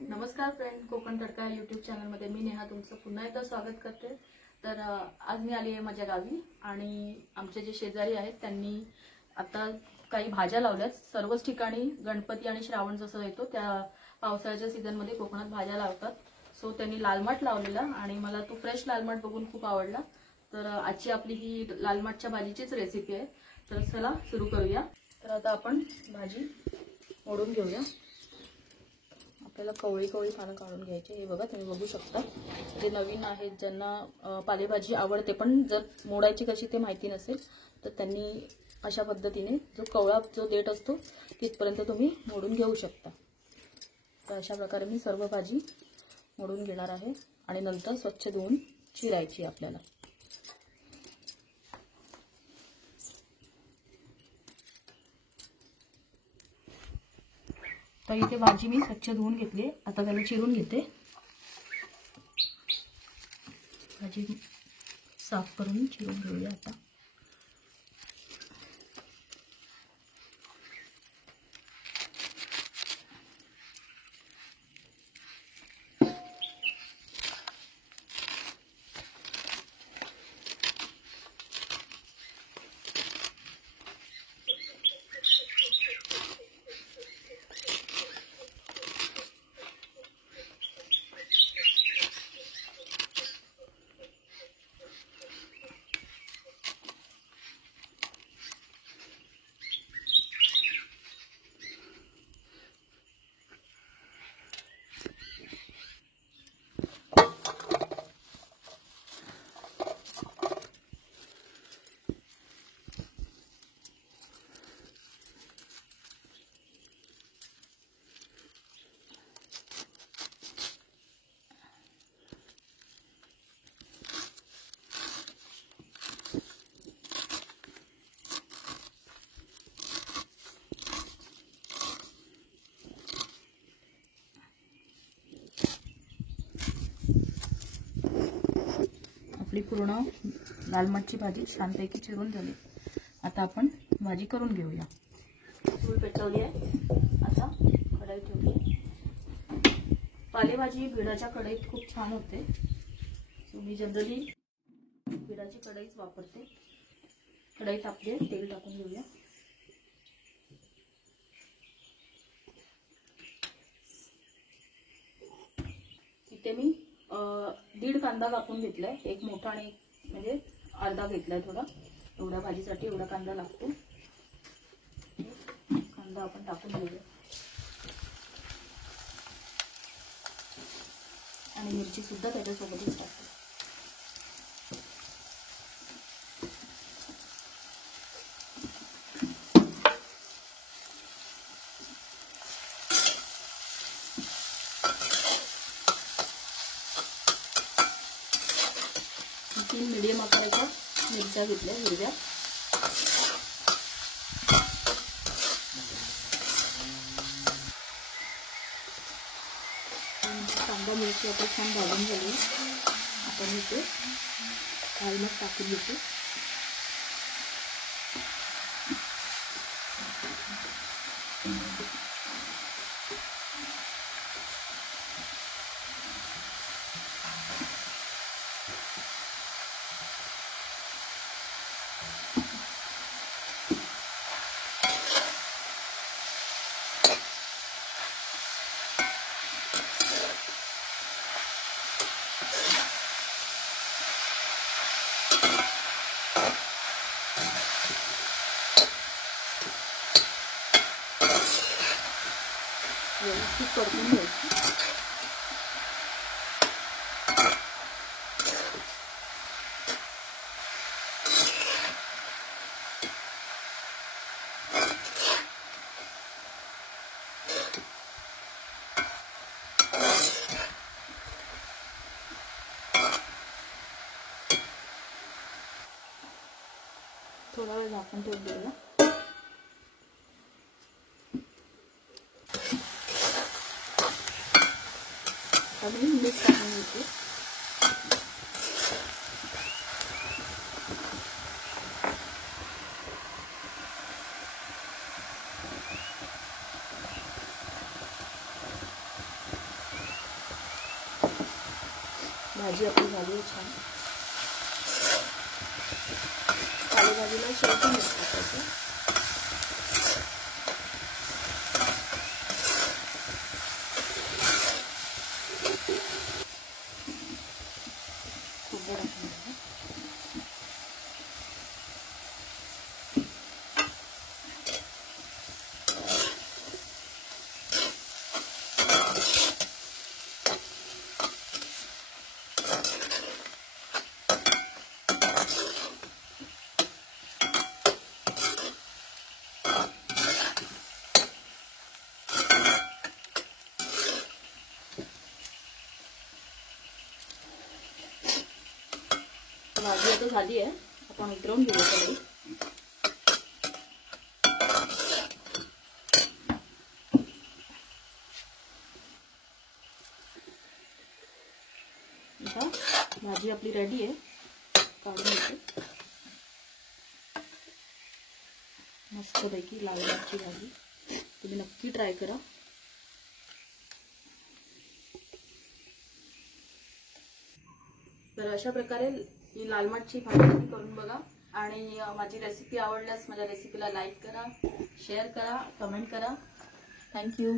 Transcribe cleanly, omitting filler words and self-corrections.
नमस्कार फ्रेंड, कोकण तडका यूट्यूब चॅनलमध्ये मी नेहा तुमचं पुन्हा एकदा स्वागत करते। तर आज मी आली आहे माझ्या गावी आणि आमचे जे शेजारी आहेत त्यांनी आता काही भाज्या लावल्यात। सर्वच ठिकाणी गणपती आणि श्रावण जसं येतो त्या पावसाळ्याच्या सीझनमध्ये कोकणात भाज्या लावतात। सो त्यांनी लालमाट लावलेला आणि मला तो फ्रेश लालमाट बघून खूप आवडला। तर आजची आपली ही लालमाटच्या भाजीचीच रेसिपी आहे। तर चला सुरू करूया। तर आता आपण भाजी मोडून घेऊया। आपल्याला कवळी कवळी पानं काढून घ्यायची। हे बघा, तुम्ही बघू शकता। जे नवीन आहेत ज्यांना पालेभाजी आवडते पण जर मोडायची कशी ते माहिती नसेल तर त्यांनी अशा पद्धतीने जो कवळा जो देठ असतो तिथपर्यंत तुम्ही मोडून घेऊ शकता। तर अशा प्रकारे मी सर्व भाजी मोडून घेणार आहे आणि नंतर स्वच्छ धुवून चिरायची आपल्याला। तर इथे भाजी मी स्वच्छ धुवून घेतली। आता त्याला चिरून घेते। भाजी साफ करून चिरून घेऊया आता। आपली पूर्ण लालमाटची भाजी छानपैकी चिरून झाली। आता आपण भाजी करून घेऊया। चूल पेटवली आहे, आता कढई ठेवली आहे। पालेभाजी भिडाच्या कढईत खूप छान होते। मी जनरली भिडाची कढईच वापरते। कढई तापली, तेल टाकून घेऊया। इथे मी दीड कांदा कापून घेतलाय, एक मोठा आणि एक म्हणजे अर्धा घेतलाय थोडा। एवढ्या भाजीसाठी एवढा कांदा लागतो। कांदा आपण टाकून घेऊया आणि मिरची सुद्धा त्याच्यासोबतच टाकू। तीन मीडियम आकाराच्या मिरच्या घेतल्या हिरव्या। कांदा मिरची आता छान भाजून झाली। आपण इथे लालमाट टाकून घेतो। व्यवस्थित परतून घ्यायची। थोडा वेळ झाकून ठेवून देऊया। अभी मिक्स टाकून घेते। भाजी आपली झाली आहे छान. पालेभाजीला शेवटी मीठ टाकायचं. भाजी आता झाली आहे. आपण उतरवून घेऊ कढई. आता भाजी आपली रेडी आहे. काढून घेते. मस्तपैकी लाल माठची भाजी तुम्ही नक्की ट्राय करा. तर अशा प्रकारे ही लाल माठची भाजी करून बघा. आणि माझी रेसिपी आवडल्यास माझ्या रेसिपीला लाईक करा, शेअर करा, कमेंट करा. थँक्यू.